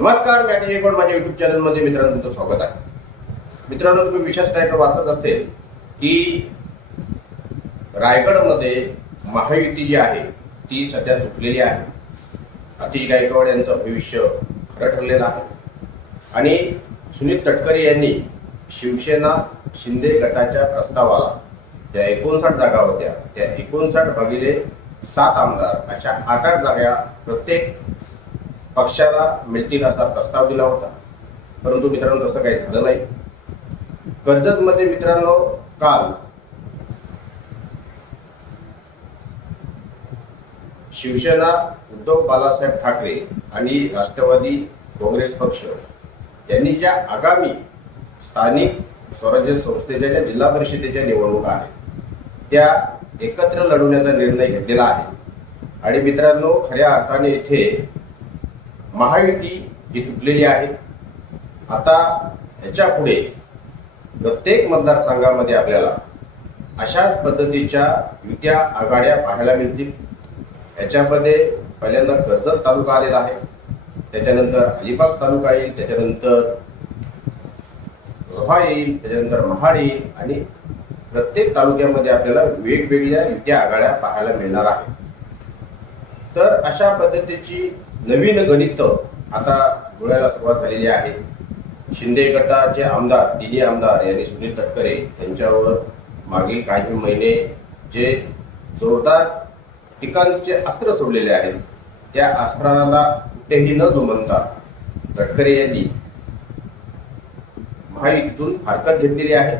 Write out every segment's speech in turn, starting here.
नमस्कार मॅटी रेकॉर्ड माझ्या युट्यूब चॅनलमध्ये मित्रांनो तुमचं स्वागत आहे. मित्रांनो तुम्ही विशेष टायटल वाचत असेल की रायगडमध्ये महायुती जी आहे ती सध्या तुटलेली आहे. अतिश गायकवाड यांचं भविष्य खरं ठरलेलं आहे. आणि सुनील तटकरे यांनी शिवसेना शिंदे गटाच्या प्रस्तावाला ज्या एकोणसाठ जागा होत्या. त्या एकोणसाठ भागिले सात आमदार अशा आठ आठ जागा प्रत्येक पक्षाला मिळतील असा प्रस्ताव दिला होता. परंतु मित्रांनो तसं काही झालं नाही. कर्जतमध्ये मित्रांनो काल शिवसेना उद्धव बाळासाहेब ठाकरे आणि राष्ट्रवादी काँग्रेस पक्ष यांनी ज्या आगामी स्थानिक स्वराज्य संस्थेच्या ज्या जिल्हा परिषदेच्या निवडणुका आहेत त्या एकत्र लढवण्याचा निर्णय घेतलेला आहे. आणि मित्रांनो खऱ्या अर्थाने इथे महायुती ही तुटलेली आहे. आता ह्याच्या पुढे प्रत्येक मतदारसंघामध्ये आपल्याला अशाच पद्धतीच्या युत्या आघाड्या पाहायला मिळतील. ह्याच्यामध्ये पहिल्यांदा कर्जत तालुका आलेला आहे. त्याच्यानंतर अलिबाग तालुका येईल त्याच्यानंतर रोहा येईल त्याच्यानंतर महाड येईल आणि प्रत्येक तालुक्यामध्ये आपल्याला वेगवेगळ्या युत्या आघाड्या पाहायला मिळणार आहे तर अशा पद्धतीची नवीन गणित आता जुळायला सुरुवात झालेली आहे. शिंदे गटाचे आमदार तिन्ही आमदार यांनी सुनील तटकरे यांच्यावर मागील काही महिने जे जोरदार टीकांचे अस्त्र सोडलेले आहेत त्या अस्त्राला कुठेही न जुमनता तटकरे यांनी महायुतीतून फारकत घेतलेली आहे.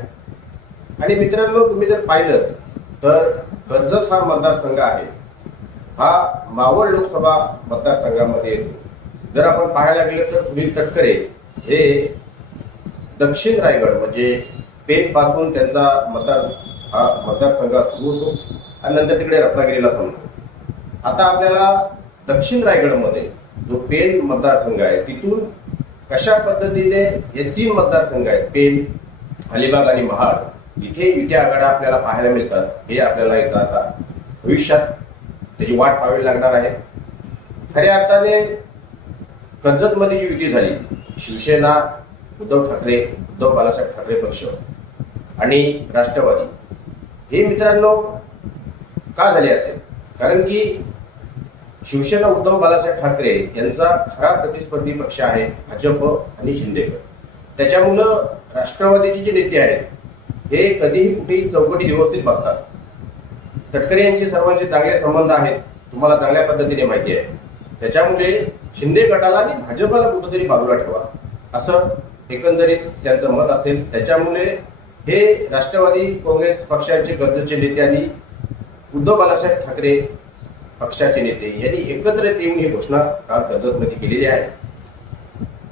आणि मित्रांनो तुम्ही जर पाहिलं तर कर्जत हा मतदारसंघ आहे. हा मावळ लोकसभा मतदारसंघामध्ये येतो. जर आपण पाहायला गेलं तर सुनील तटकरे हे दक्षिण रायगड म्हणजे पेन पासून त्यांचा मतदार हा मतदारसंघ सुरू होतो आणि नंतर तिकडे रत्नागिरीला संपतो. आता आपल्याला दक्षिण रायगडमध्ये जो पेन मतदारसंघ आहे तिथून कशा पद्धतीने हे तीन मतदारसंघ आहेत पेन अलिबाग आणि महाड इथे युती आघाड्या आपल्याला पाहायला मिळतात हे आपल्याला येतं आता भविष्यात त्याची वाट पाहावी लागणार आहे. खऱ्या अर्थाने कर्जतमध्ये जी युती झाली. शिवसेना उद्धव ठाकरे उद्धव बाळासाहेब ठाकरे पक्ष आणि राष्ट्रवादी. हे मित्रांनो का झाले असेल? कारण की शिवसेना उद्धव बाळासाहेब ठाकरे यांचा खरा प्रतिस्पर्धी पक्ष आहे भाजप आणि शिंदेगड त्याच्यामुळं राष्ट्रवादीचे जे नेते आहेत हे कधीही कुठेही चौकटी व्यवस्थित बसतात. तटकरे यांचे सर्वांशी चांगले संबंध आहेत तुम्हाला चांगल्या पद्धतीने माहिती आहे. त्याच्यामुळे शिंदे गटाला आणि भाजपला कुठंतरी बाजूला ठेवा. असं एकंदरीत त्यांचं मत असेल. त्याच्यामुळे हे राष्ट्रवादी काँग्रेस पक्षाचे गरजेचे नेते आणि उद्धव बाळासाहेब ठाकरे पक्षाचे नेते यांनी एकत्रित येऊन ही घोषणा काल कर्जतमध्ये केलेली आहे?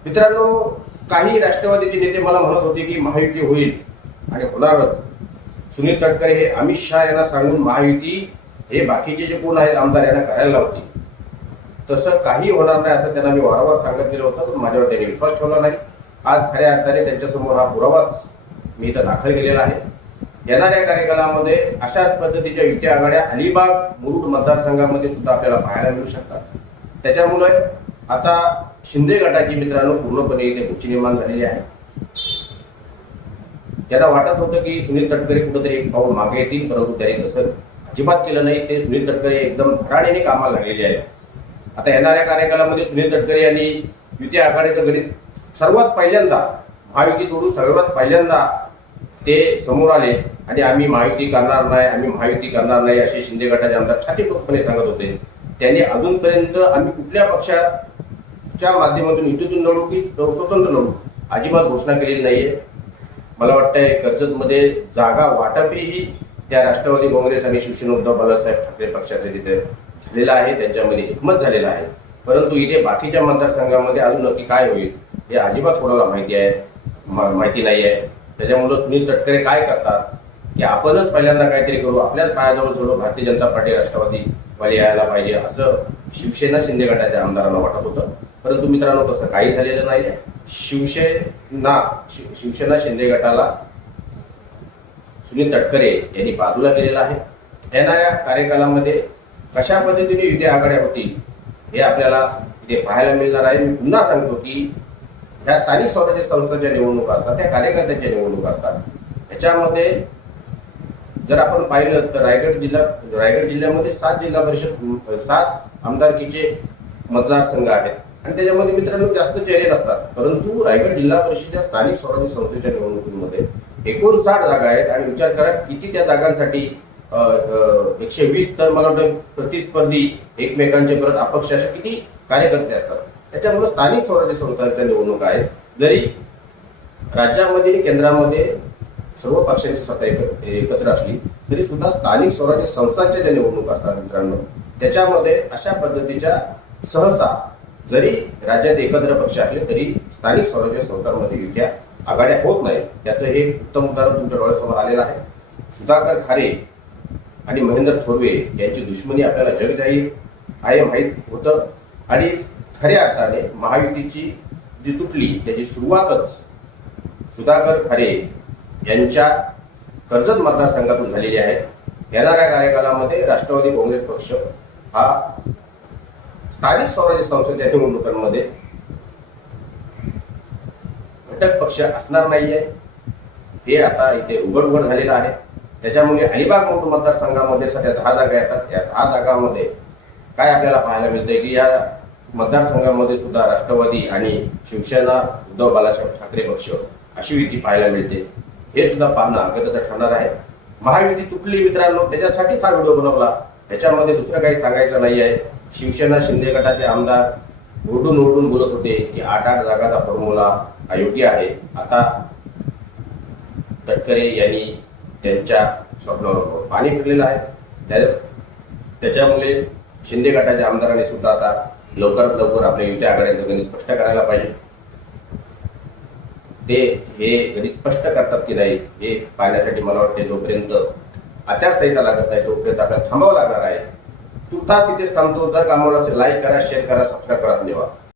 मित्रांनो काही राष्ट्रवादीचे नेते मला म्हणत होते की महायुती होईल आणि होणारच. सुनील तटकरे हे अमित शहा यांना सांगून महायुती हे बाकीचे जे कोण आहेत आमदार यांना करायला लावतील. तसं काही होणार नाही असं त्यांना मी वारंवार सांगत गेलं होतं पण माझ्यावर त्यांनी विश्वास ठेवला नाही. आज खऱ्या अर्थाने त्यांच्यासमोर हा पुरावाच मी इथं दाखल केलेला आहे. येणाऱ्या कार्यकालामध्ये अशाच पद्धतीच्या युती आघाड्या अलिबाग मुरुड मतदारसंघामध्ये सुद्धा आपल्याला पाहायला मिळू शकतात. त्याच्यामुळे आता शिंदे गटाची मित्रांनो पूर्णपणे इथे गुच्ची निर्माण झालेली आहे त्यांना वाटत होतं की सुनील तटकरे कुठंतरी एक पाऊल मागे येतील परंतु त्यांनी तसं अजिबात केलं नाही. ते सुनील तटकरे एकदम धडाडीने कामाला लागलेले आहेत. आता येणाऱ्या कार्यकालामध्ये सुनील तटकरे यांनी युती आघाडीचं गणित सर्वात पहिल्यांदा महायुती तोडून सर्वात पहिल्यांदा ते समोर आले आणि आम्ही महायुती करणार नाही आम्ही महायुती करणार नाही असे शिंदे गटाचे आमदार छातीपूर्वकपणे सांगत होते. त्यांनी अजूनपर्यंत आम्ही कुठल्या पक्षाच्या माध्यमातून युतीतून लढू की स्वतंत्र लढू अजिबात घोषणा केलेली नाहीये. मला वाटतंय कर्जतमध्ये जागा वाटपही त्या राष्ट्रवादी काँग्रेस आणि शिवसेना उद्धव बाळासाहेब ठाकरे पक्षाचे तिथे झालेलं आहे त्यांच्यामध्ये एकमत झालेलं आहे. परंतु इथे बाकीच्या मतदारसंघामध्ये अजून नक्की काय होईल हे अजिबात कोणाला माहिती आहे मा- माहिती नाही आहे. त्याच्यामुळं सुनील तटकरे काय करतात की आपणच पहिल्यांदा काहीतरी करू आपल्याच पायाजवळ सोडू भारतीय जनता पार्टी राष्ट्रवादी वाली यायला पाहिजे असं शिवसेना शिंदे गटाच्या आमदारांना वाटत होतं. परंतु मित्रांनो तसं काही झालेलं नाही आहे शिवसेना शिवसेना शिंदे गटाला सुनील तटकरे यांनी बाजूला केलेला आहे. येणाऱ्या कार्यकालामध्ये कशा पद्धतीने युती आघाड्या होतील हे आपल्याला इथे पाहायला मिळणार आहे. मी पुन्हा सांगतो की ह्या स्थानिक स्वराज्य संस्थांच्या निवडणुका असतात त्या कार्यकर्त्यांच्या निवडणुका असतात त्याच्यामध्ये जर आपण पाहिलं तर रायगड जिल्हा रायगड जिल्ह्यामध्ये सात जिल्हा परिषद सात आमदारकीचे मतदारसंघ आहेत. आणि त्याच्यामध्ये मित्रांनो जास्त चेहरे नसतात. परंतु रायगड जिल्हा परिषदेच्या स्थानिक स्वराज्य संस्थेच्या निवडणुकीमध्ये एकोणसाठ जागा आहेत आणि विचार करा किती त्या जागांसाठी एकशे वीस तर मला वाटतं प्रतिस्पर्धी एकमेकांचे परत अपक्ष अशा किती कार्यकर्ते असतात. त्याच्यामुळे स्थानिक स्वराज्य संस्थांच्या निवडणुका आहेत. जरी राज्यामध्ये आणि केंद्रामध्ये सर्व पक्षांची सत्ता एकत्र असली तरी सुद्धा स्थानिक स्वराज्य संस्थांच्या ज्या निवडणुका असतात मित्रांनो त्याच्यामध्ये अशा पद्धतीच्या सहसा जरी राज्यात एकत्र पक्ष असले तरी स्थानिक स्वराज्य संस्थांमध्ये युत्या आघाड्या होत नाही त्याचं हे उत्तम उदाहरण तुमच्या डोळ्यासमोर आलेलं आहे. सुधाकर खारे आणि महेंद्र थोरवे यांची दुश्मनी आपल्याला जग जाईल आहे माहीत होतं. आणि खऱ्या अर्थाने महायुतीची जी तुटली त्याची सुरुवातच सुधाकर खरे यांच्या कर्जत मतदारसंघातून झालेली आहे. येणाऱ्या कार्यकालामध्ये राष्ट्रवादी काँग्रेस पक्ष हा स्थानिक स्वराज्य संस्थेच्या निवडणुकांमध्ये घटक पक्ष असणार नाहीये. हे आता इथे उघड उघड झालेलं आहे. त्याच्यामुळे अलिबाग मोठ मतदारसंघामध्ये सध्या दहा जागा येतात. या दहा जागांमध्ये काय आपल्याला पाहायला मिळतंय की या मतदारसंघामध्ये सुद्धा राष्ट्रवादी आणि शिवसेना उद्धव बाळासाहेब ठाकरे पक्ष अशी युती पाहायला मिळते. हे सुद्धा पाहणं अगत्याचं ठरणार आहे. महायुती तुटली मित्रांनो त्याच्यासाठीच हा व्हिडिओ बनवला. त्याच्यामध्ये दुसरं काही सांगायचं नाही आहे शिवसेना शिंदे गटाचे आमदार ओरडून ओरडून बोलत होते की आठ आठ जागाचा फॉर्म्युला अयोग्य आहे. आता तटकरे यांनी त्यांच्या स्वप्नावर पाणी फिरलेलं आहे. त्याच्यामुळे शिंदे गटाच्या आमदारांनी सुद्धा आता लवकरात लवकर आपल्या युती आघाड्यांचं स्पष्ट करायला पाहिजे. ते हे कधी स्पष्ट करतात की नाही हे पाहण्यासाठी मला वाटते जोपर्यंत आचारसंहिता लागत नाही तोपर्यंत आपल्याला थांबावं लागणार आहे. तुर्तास इथेच थांबतो जर कामाला असेल लाईक करा शेअर करा सबस्क्राईब करा. धन्यवाद.